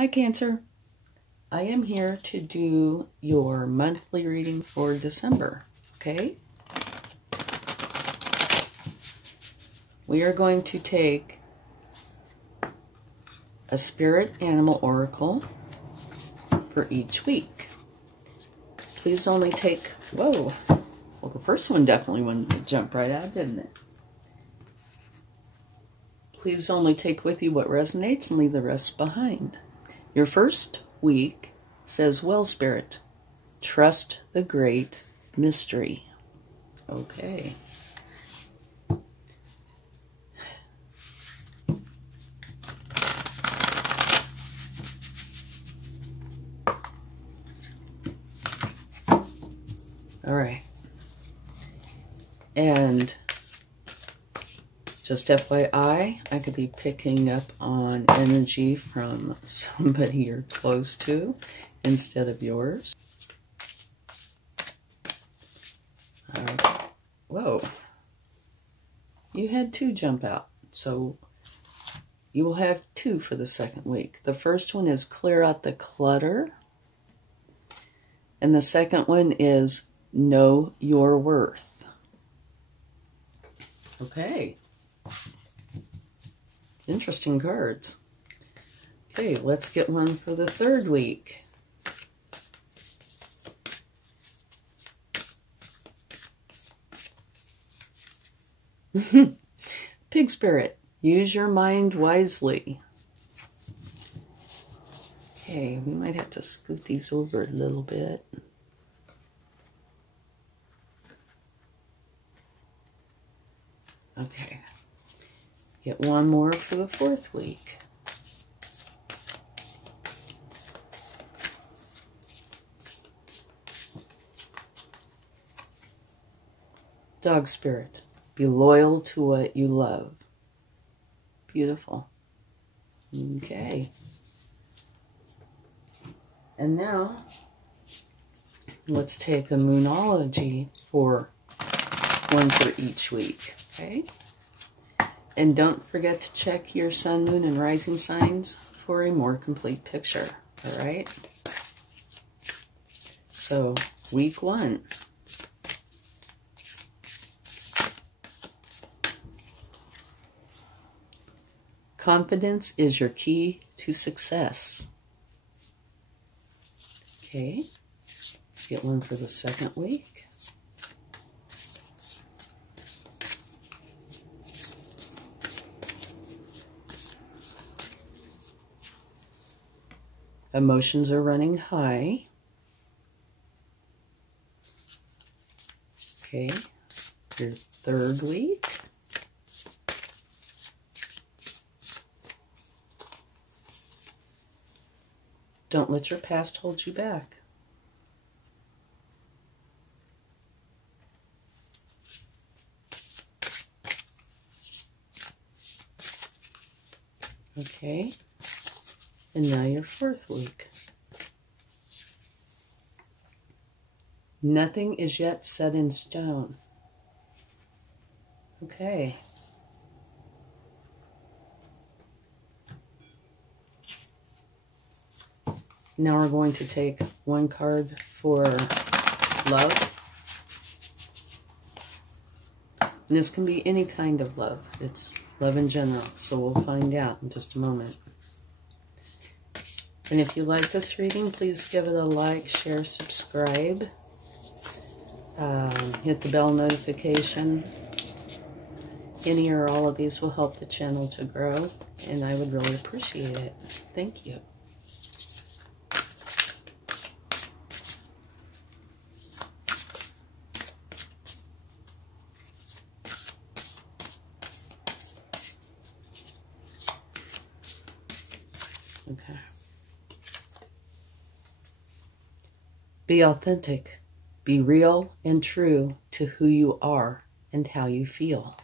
Hi Cancer, I am here to do your monthly reading for December, okay? We are going to take a spirit animal oracle for each week. Please only take, whoa, well the first one definitely wanted to jump right out, didn't it? Please only take with you what resonates and leave the rest behind. Your first week says, well, Spirit, trust the great mystery. Okay. All right. And just FYI, I could be picking up on energy from somebody you're close to instead of yours. All right. Whoa. You had 2 jump out, so you will have 2 for the second week. The first one is clear out the clutter. And the second one is know your worth. Okay. Interesting cards. Okay, let's get one for the third week. Pig Spirit, use your mind wisely. Okay, we might have to scoot these over a little bit. Okay. Get one more for the fourth week. Dog Spirit, be loyal to what you love. Beautiful. Okay. And now, let's take a moonology for one for each week, okay? And don't forget to check your sun, moon, and rising signs for a more complete picture, all right? So, week 1. Confidence is your key to success. Okay, let's get one for the second week. Emotions are running high. Okay, your third week. Don't let your past hold you back. Okay, and now your fourth week. Nothing is yet set in stone. Okay. Now we're going to take one card for love. And this can be any kind of love. It's love in general. So we'll find out in just a moment. And if you like this reading, please give it a like, share, subscribe. Hit the bell notification. Any or all of these will help the channel to grow. And I would really appreciate it. Thank you. Okay. Be authentic. Be real and true to who you are and how you feel.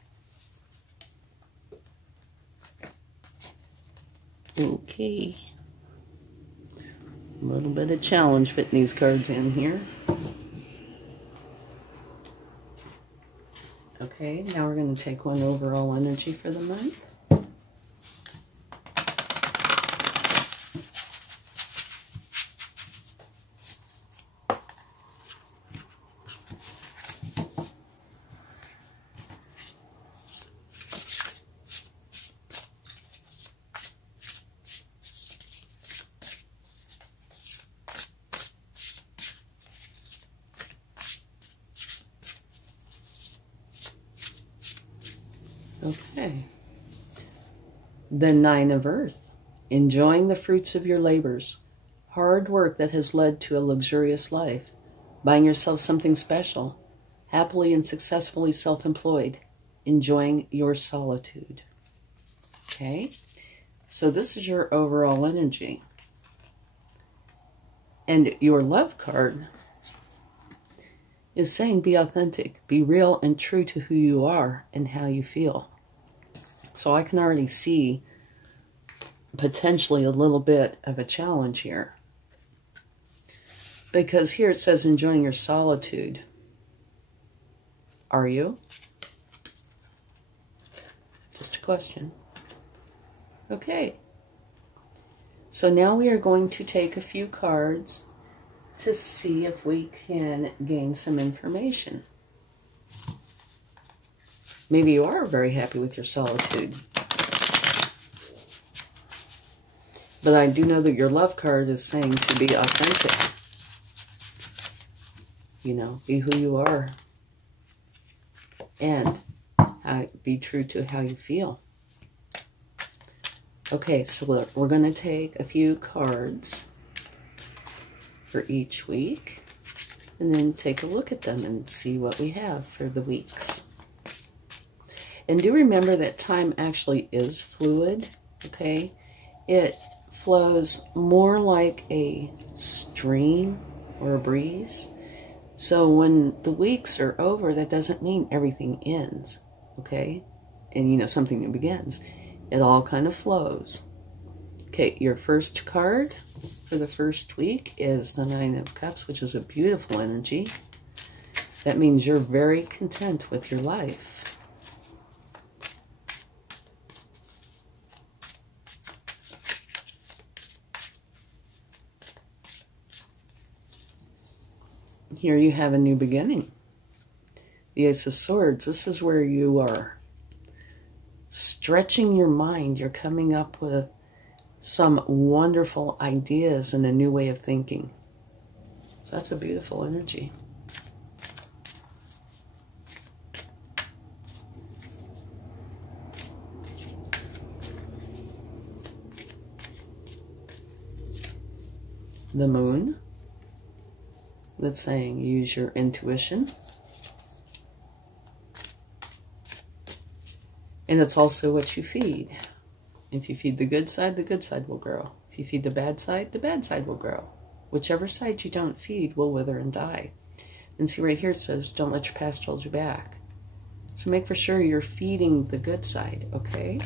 Okay. A little bit of challenge fitting these cards in here. Okay, now we're going to take one overall energy for the month. Okay. The Nine of Earth. Enjoying the fruits of your labors. Hard work that has led to a luxurious life. Buying yourself something special. Happily and successfully self-employed. Enjoying your solitude. Okay. So this is your overall energy. And your love card is saying be authentic, be real and true to who you are and how you feel. So I can already see potentially a little bit of a challenge here. Because here it says enjoying your solitude. Are you? Just a question. Okay. So now we are going to take a few cards to see if we can gain some information. Maybe you are very happy with your solitude. But I do know that your love card is saying to be authentic. You know, be who you are. And be true to how you feel. Okay, so we're going to take a few cards for each week. And then take a look at them and see what we have for the weeks. And do remember that time actually is fluid, okay? It flows more like a stream or a breeze. So when the weeks are over, that doesn't mean everything ends, okay? And, you know, something new begins. It all kind of flows. Okay, your first card for the first week is the Nine of Cups, which is a beautiful energy. That means you're very content with your life. Here you have a new beginning. The Ace of Swords, this is where you are stretching your mind. You're coming up with some wonderful ideas and a new way of thinking. So that's a beautiful energy. The Moon, that's saying use your intuition. And it's also what you feed. If you feed the good side will grow. If you feed the bad side will grow. Whichever side you don't feed will wither and die. And see right here it says, don't let your past hold you back. So make for sure you're feeding the good side, okay?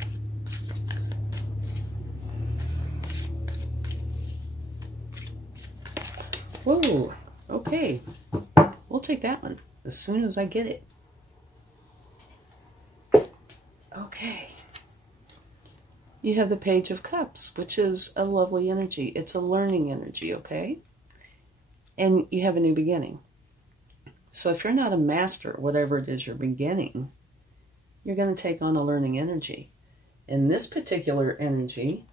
Whoa, okay. We'll take that one as soon as I get it. Okay. You have the Page of Cups, which is a lovely energy. It's a learning energy, okay? And you have a new beginning. So if you're not a master, whatever it is you're beginning, you're going to take on a learning energy. In this particular energy,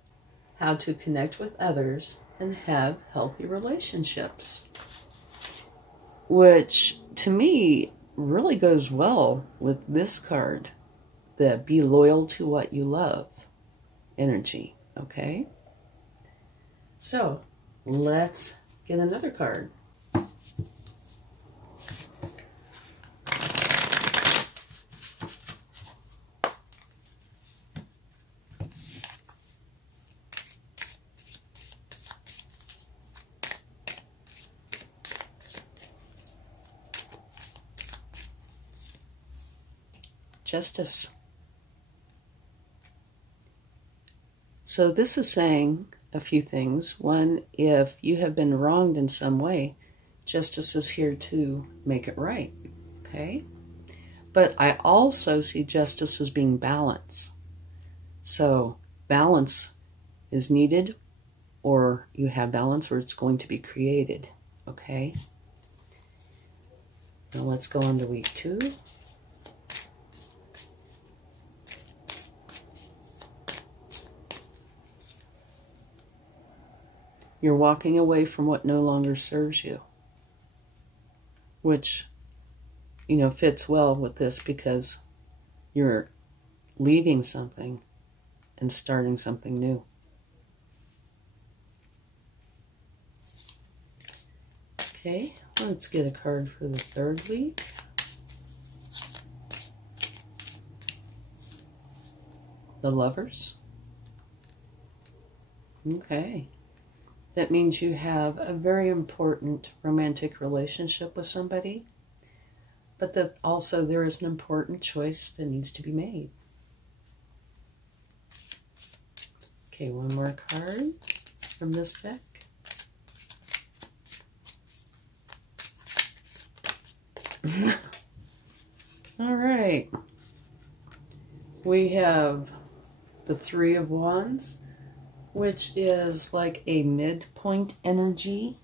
how to connect with others and have healthy relationships. Which, to me, really goes well with this card. The be loyal to what you love energy, okay? So, let's get another card. Justice. So this is saying a few things. One, if you have been wronged in some way, justice is here to make it right, okay? But I also see justice as being balance. So balance is needed, or you have balance, or it's going to be created, okay? Now let's go on to week 2. You're walking away from what no longer serves you, which, you know, fits well with this because you're leaving something and starting something new. Okay, let's get a card for the third week. The Lovers. Okay. That means you have a very important romantic relationship with somebody, but that also there is an important choice that needs to be made. Okay, one more card from this deck. All right. We have the Three of Wands, which is like a midpoint energy.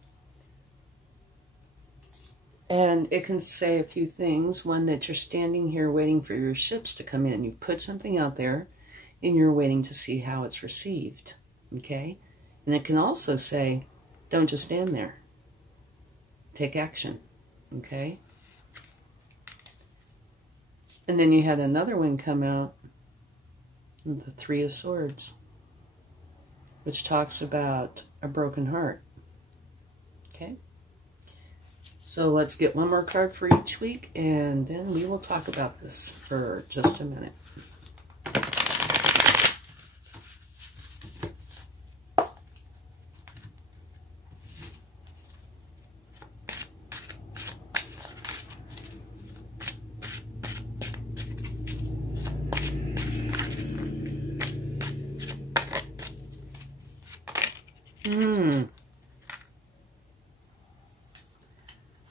And it can say a few things. One, that you're standing here waiting for your ships to come in. You put something out there and you're waiting to see how it's received. Okay? And it can also say, don't just stand there. Take action. Okay? And then you had another one come out, the Three of Swords, which talks about a broken heart. Okay? So let's get one more card for each week, and then we will talk about this for just a minute.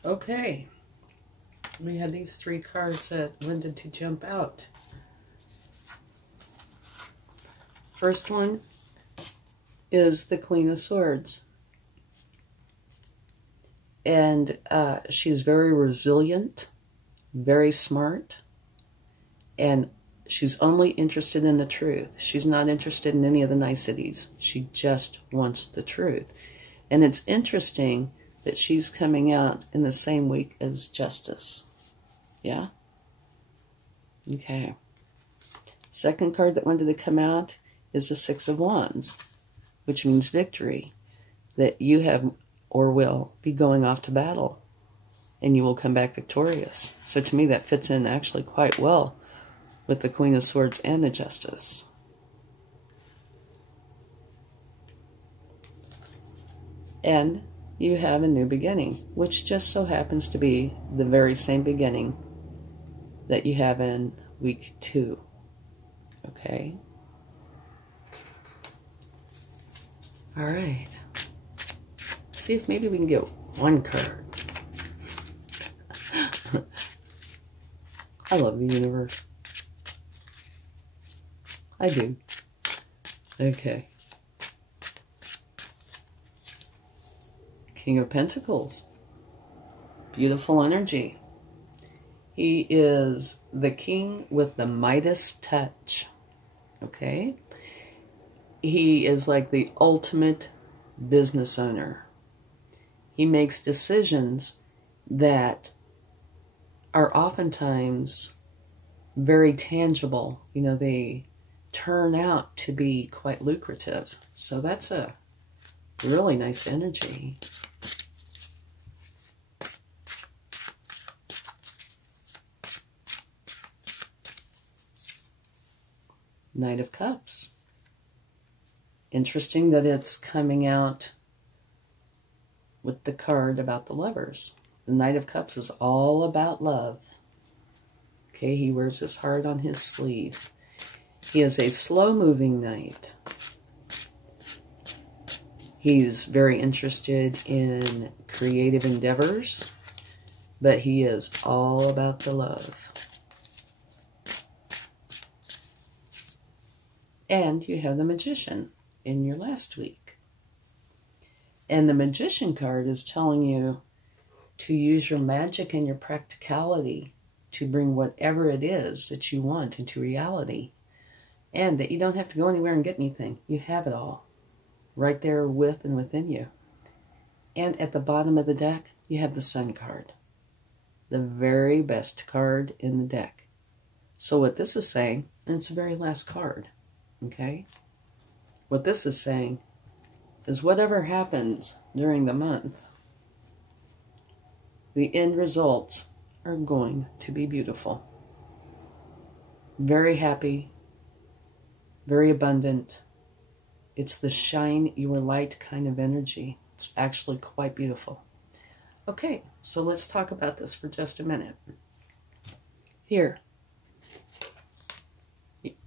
Okay, we had these three cards that wanted to jump out. First one is the Queen of Swords. And she's very resilient, very smart, and she's only interested in the truth. She's not interested in any of the niceties. She just wants the truth. And it's interesting that she's coming out in the same week as Justice. Yeah? Okay. Second card that wanted to come out is the Six of Wands, which means victory. That you have or will be going off to battle, and you will come back victorious. So to me that fits in actually quite well with the Queen of Swords and the Justice. And you have a new beginning, which just so happens to be the very same beginning that you have in week 2. Okay? All right. See if maybe we can get one card. I love the universe. I do. Okay. King of Pentacles. Beautiful energy. He is the king with the Midas touch. Okay? He is like the ultimate business owner. He makes decisions that are oftentimes very tangible. You know, they turn out to be quite lucrative. So that's a really nice energy. Knight of Cups. Interesting that it's coming out with the card about the lovers. The Knight of Cups is all about love. Okay, he wears his heart on his sleeve. He is a slow-moving knight. He's very interested in creative endeavors, but he is all about the love. And you have the Magician in your last week. And the Magician card is telling you to use your magic and your practicality to bring whatever it is that you want into reality. And that you don't have to go anywhere and get anything. You have it all right there with and within you. And at the bottom of the deck, you have the Sun card. The very best card in the deck. So what this is saying, And it's the very last card. Okay? What this is saying is whatever happens during the month, the end results are going to be beautiful. Very happy, very abundant. It's the shine your light kind of energy. It's actually quite beautiful. Okay, so let's talk about this for just a minute. Here,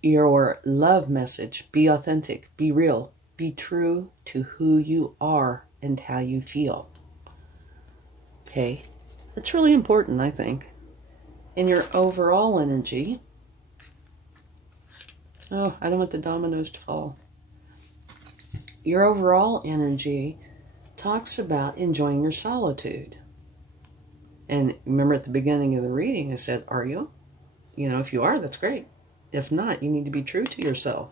your love message: be authentic, be real, be true to who you are and how you feel. Okay, that's really important, I think. In your overall energy, oh, I don't want the dominoes to fall. Your overall energy talks about enjoying your solitude. And remember at the beginning of the reading, I said, are you? You know, if you are, that's great. If not, you need to be true to yourself.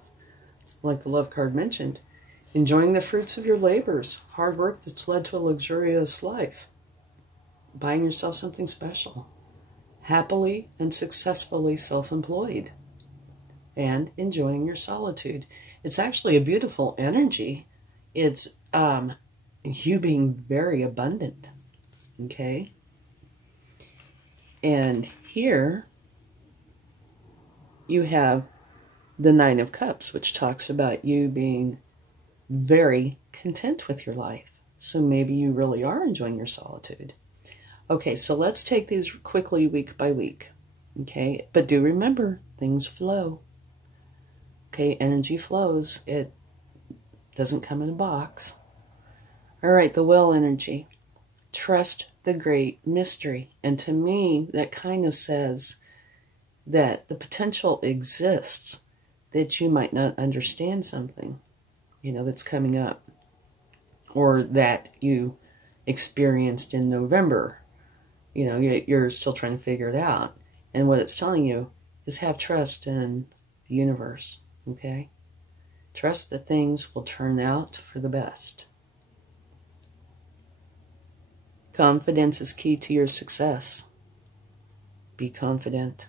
Like the love card mentioned, enjoying the fruits of your labors, hard work that's led to a luxurious life, buying yourself something special, happily and successfully self-employed, and enjoying your solitude. It's actually a beautiful energy. It's you being very abundant, okay? And here you have the Nine of Cups, which talks about you being very content with your life. So maybe you really are enjoying your solitude. Okay, so let's take these quickly week by week, okay? But do remember, things flow. Okay, energy flows. It doesn't come in a box. All right, the Well energy. Trust the great mystery. And to me, that kind of says that the potential exists that you might not understand something, you know, that's coming up, or that you experienced in November. You know, you're still trying to figure it out. And what it's telling you is have trust in the universe, okay? Trust that things will turn out for the best. Confidence is key to your success. Be confident.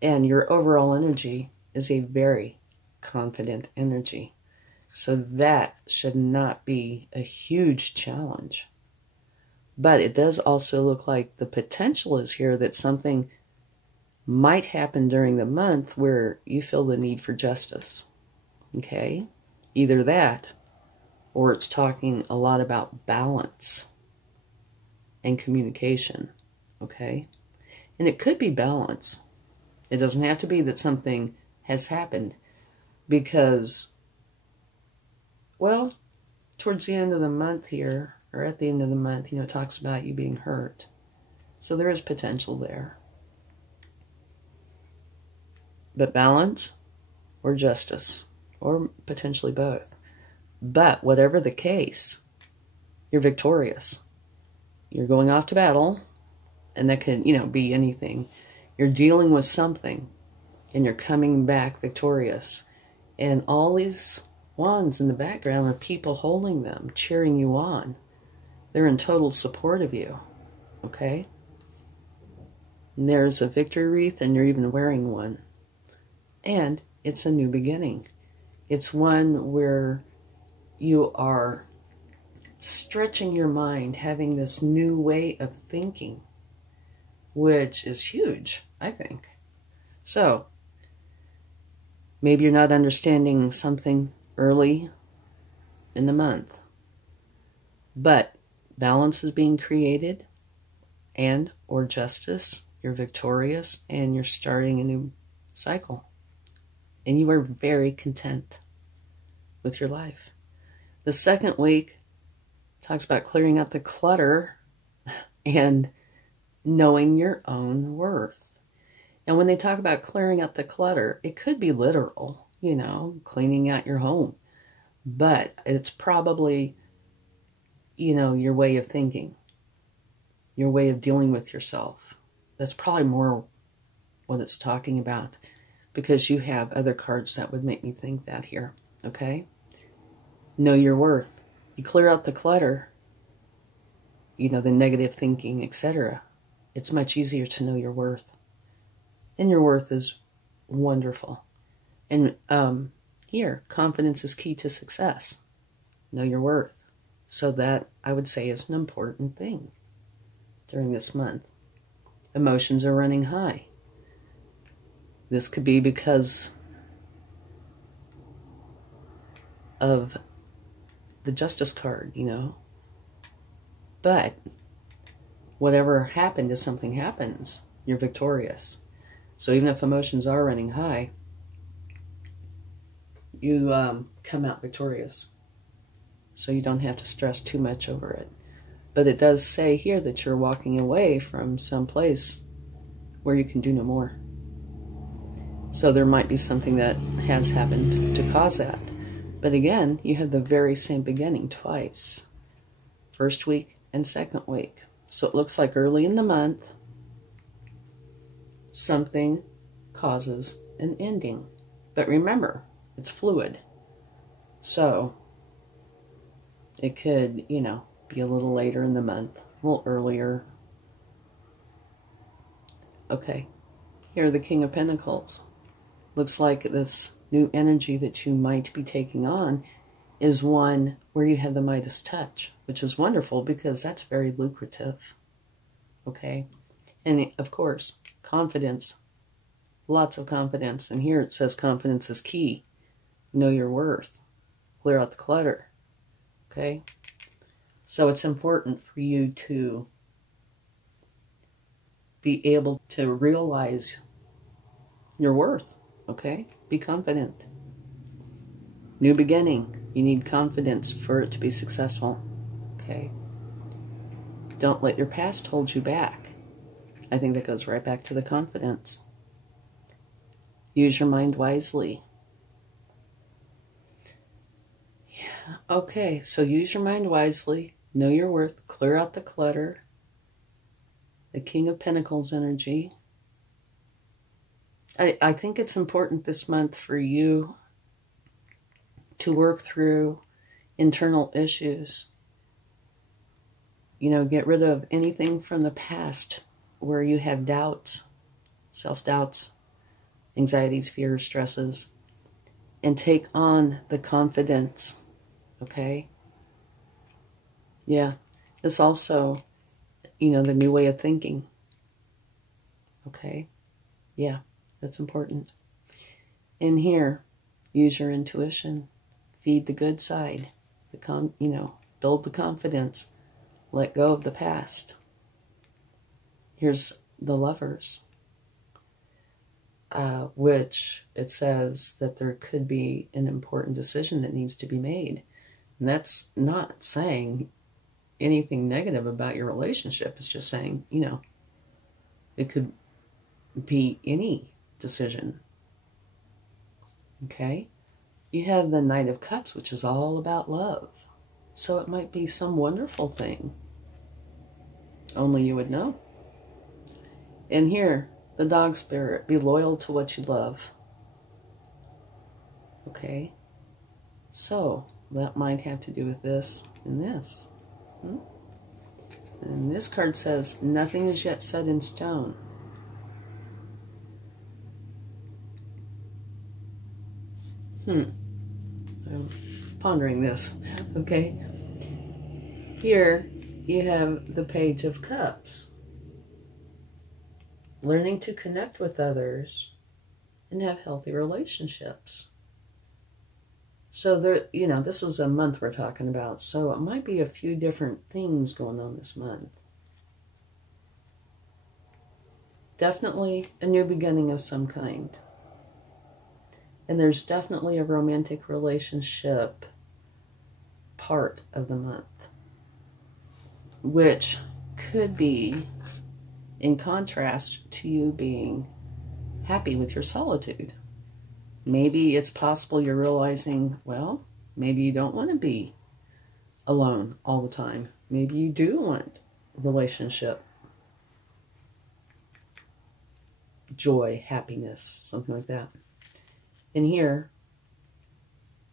And your overall energy is a very confident energy. So that should not be a huge challenge. But it does also look like the potential is here that something might happen during the month where you feel the need for justice. Okay? Either that, or it's talking a lot about balance and communication. Okay? And it could be balance. It doesn't have to be that something has happened, because, well, towards the end of the month here, or at the end of the month, you know, it talks about you being hurt. So there is potential there. But balance or justice, or potentially both. But whatever the case, you're victorious. You're going off to battle, and that can, you know, be anything. You're dealing with something, and you're coming back victorious. And all these wands in the background are people holding them, cheering you on. They're in total support of you, okay? And there's a victory wreath, and you're even wearing one. And it's a new beginning. It's one where you are stretching your mind, having this new way of thinking, which is huge, I think. So, maybe you're not understanding something early in the month, but balance is being created, and or justice. You're victorious, and you're starting a new cycle. And you are very content with your life. The second week talks about clearing out the clutter and knowing your own worth. And when they talk about clearing out the clutter, it could be literal, you know, cleaning out your home. But it's probably, you know, your way of thinking, your way of dealing with yourself. That's probably more what it's talking about, because you have other cards that would make me think that here, okay? Know your worth. You clear out the clutter, you know, the negative thinking, etc. It's much easier to know your worth. And your worth is wonderful. And here, confidence is key to success. Know your worth. So that, I would say, is an important thing during this month. Emotions are running high. This could be because of the Justice card, you know. But whatever happened, if something happens, you're victorious. So even if emotions are running high, you come out victorious. So you don't have to stress too much over it. But it does say here that you're walking away from some place where you can do no more. So there might be something that has happened to cause that. But again, you had the very same beginning twice. First week and second week. So it looks like early in the month, something causes an ending. But remember, it's fluid. So it could, you know, be a little later in the month, a little earlier. Okay, here the King of Pentacles. Looks like this new energy that you might be taking on is one where you have the Midas touch, which is wonderful because that's very lucrative. Okay, and of course, confidence, lots of confidence. And here it says confidence is key. Know your worth. Clear out the clutter. Okay, so it's important for you to be able to realize your worth. Okay, be confident. New beginning. You need confidence for it to be successful. Okay, don't let your past hold you back. I think that goes right back to the confidence. Use your mind wisely. Yeah. Okay, so use your mind wisely. Know your worth. Clear out the clutter. The King of Pentacles energy. I think it's important this month for you to work through internal issues. You know, get rid of anything from the past where you have doubts, self-doubts, anxieties, fears, stresses, and take on the confidence, okay? Yeah, it's also, you know, the new way of thinking, okay? Yeah, that's important. And here, use your intuition, feed the good side, build the confidence, let go of the past. Here's the Lovers, which it says that there could be an important decision that needs to be made. And that's not saying anything negative about your relationship. It's just saying, you know, it could be any decision. Okay? You have the Knight of Cups, which is all about love. So it might be some wonderful thing. Only you would know. And here, the Dog Spirit. Be loyal to what you love. Okay? So, that might have to do with this and this. And this card says, nothing is yet set in stone. I'm pondering this. Okay? Here, you have the Page of Cups. Learning to connect with others and have healthy relationships. So there, you know, this is a month we're talking about, so it might be a few different things going on this month. Definitely a new beginning of some kind. And there's definitely a romantic relationship part of the month, which could be in contrast to you being happy with your solitude. Maybe it's possible you're realizing, well, maybe you don't want to be alone all the time. Maybe you do want relationship, joy, happiness, something like that. And here,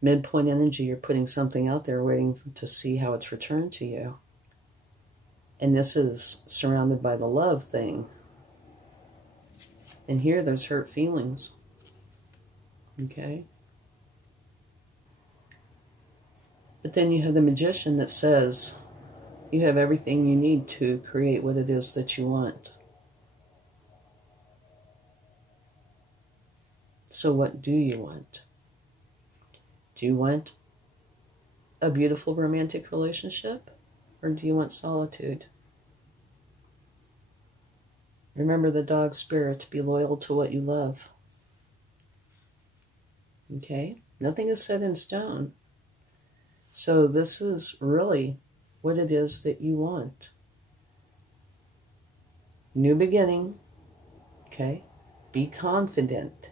midpoint energy, you're putting something out there waiting to see how it's returned to you. And this is surrounded by the love thing. And here there's hurt feelings. Okay? But then you have the Magician that says you have everything you need to create what it is that you want. So what do you want? Do you want a beautiful romantic relationship? Or do you want solitude? Remember the dog spirit, be loyal to what you love. Okay? Nothing is set in stone. So this is really what it is that you want. New beginning. Okay? Be confident.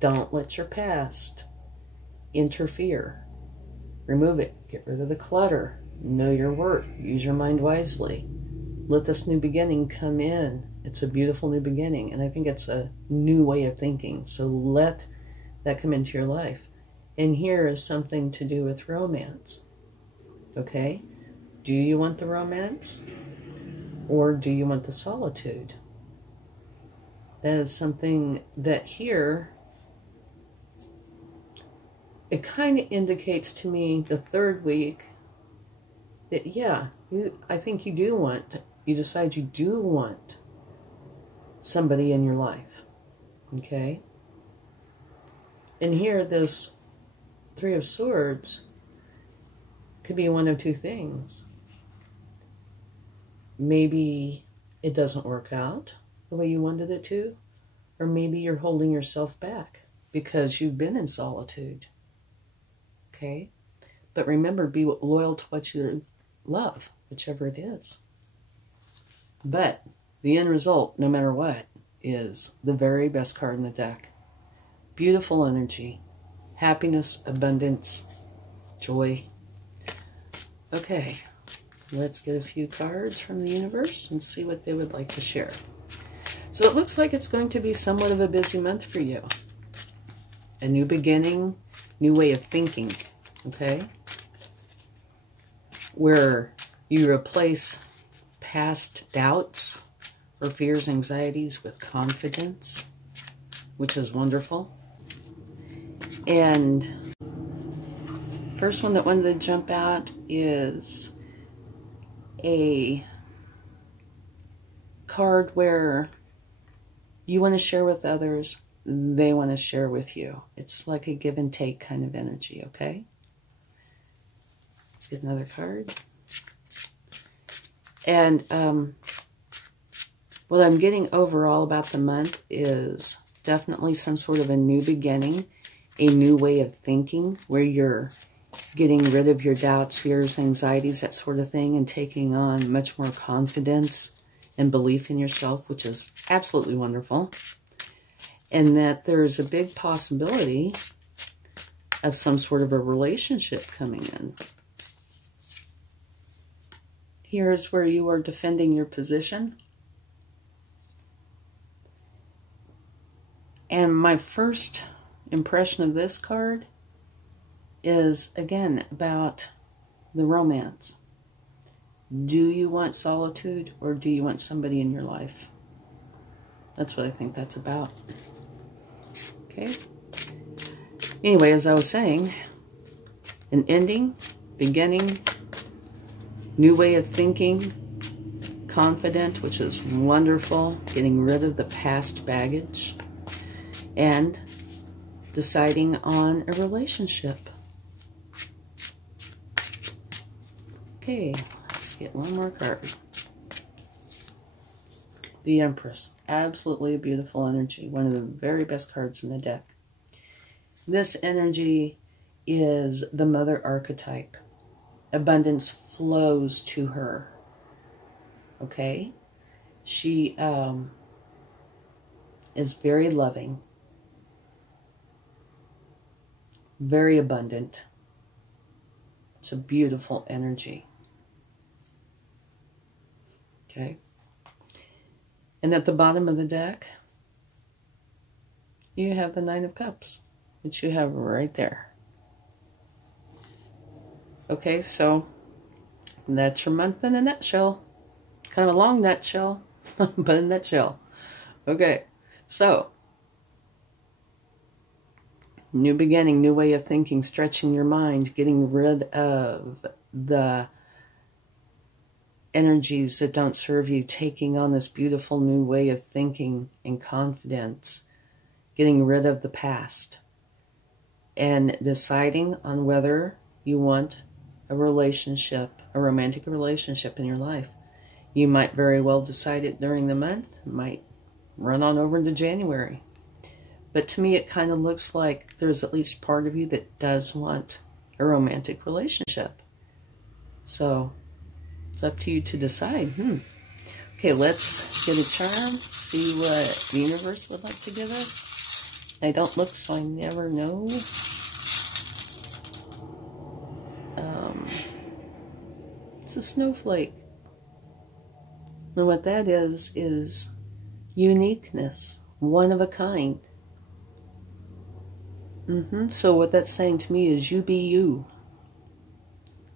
Don't let your past interfere. Remove it. Get rid of the clutter. Know your worth. Use your mind wisely. Let this new beginning come in. It's a beautiful new beginning, and I think it's a new way of thinking. So let that come into your life. And here is something to do with romance. Okay? Do you want the romance? Or do you want the solitude? That is something that here, it kind of indicates to me the third week that, yeah, I think you do want, you decide you do want somebody in your life. Okay? And here, this Three of Swords could be one of two things. Maybe it doesn't work out the way you wanted it to, or maybe you're holding yourself back because you've been in solitude. Okay? But remember, be loyal to what you love, whichever it is. But the end result, no matter what, is the very best card in the deck. Beautiful energy, happiness, abundance, joy. Okay, let's get a few cards from the universe and see what they would like to share. So it looks like it's going to be somewhat of a busy month for you. A new beginning, new way of thinking, okay? Where you replace past doubts or fears, anxieties with confidence, which is wonderful. And first one that wanted to jump out is a card where you want to share with others, they want to share with you. It's like a give and take kind of energy, okay? Let's get another card. And what I'm getting overall about the month is definitely some sort of a new beginning, a new way of thinking where you're getting rid of your doubts, fears, anxieties, that sort of thing, and taking on much more confidence and belief in yourself, which is absolutely wonderful. And that there is a big possibility of some sort of a relationship coming in. Here is where you are defending your position. And my first impression of this card is, again, about the romance. Do you want solitude or do you want somebody in your life? That's what I think that's about. Okay? Anyway, as I was saying, an ending, beginning, new way of thinking, confident, which is wonderful, getting rid of the past baggage, and deciding on a relationship. Okay, let's get one more card. The Empress. Absolutely a beautiful energy. One of the very best cards in the deck. This energy is the mother archetype. Abundance flows to her. Okay? She is very loving. Very abundant. It's a beautiful energy. Okay? And at the bottom of the deck, you have the Nine of Cups, which you have right there. Okay, so that's your month in a nutshell. Kind of a long nutshell, but a nutshell. Okay, so New beginning, new way of thinking, stretching your mind, getting rid of the energies that don't serve you, taking on this beautiful new way of thinking and confidence, getting rid of the past, and deciding on whether you want a relationship, a romantic relationship in your life. You might very well decide it during the month, might run on over into January. But to me, it kind of looks like there's at least part of you that does want a romantic relationship. So it's up to you to decide. Okay, let's get a charm, see what the universe would like to give us. I don't look, so I never know. It's a snowflake. And what that is uniqueness, one of a kind. So what that's saying to me is you be you.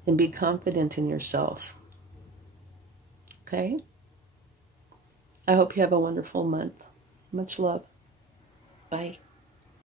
And be confident in yourself. Okay? I hope you have a wonderful month. Much love. Bye.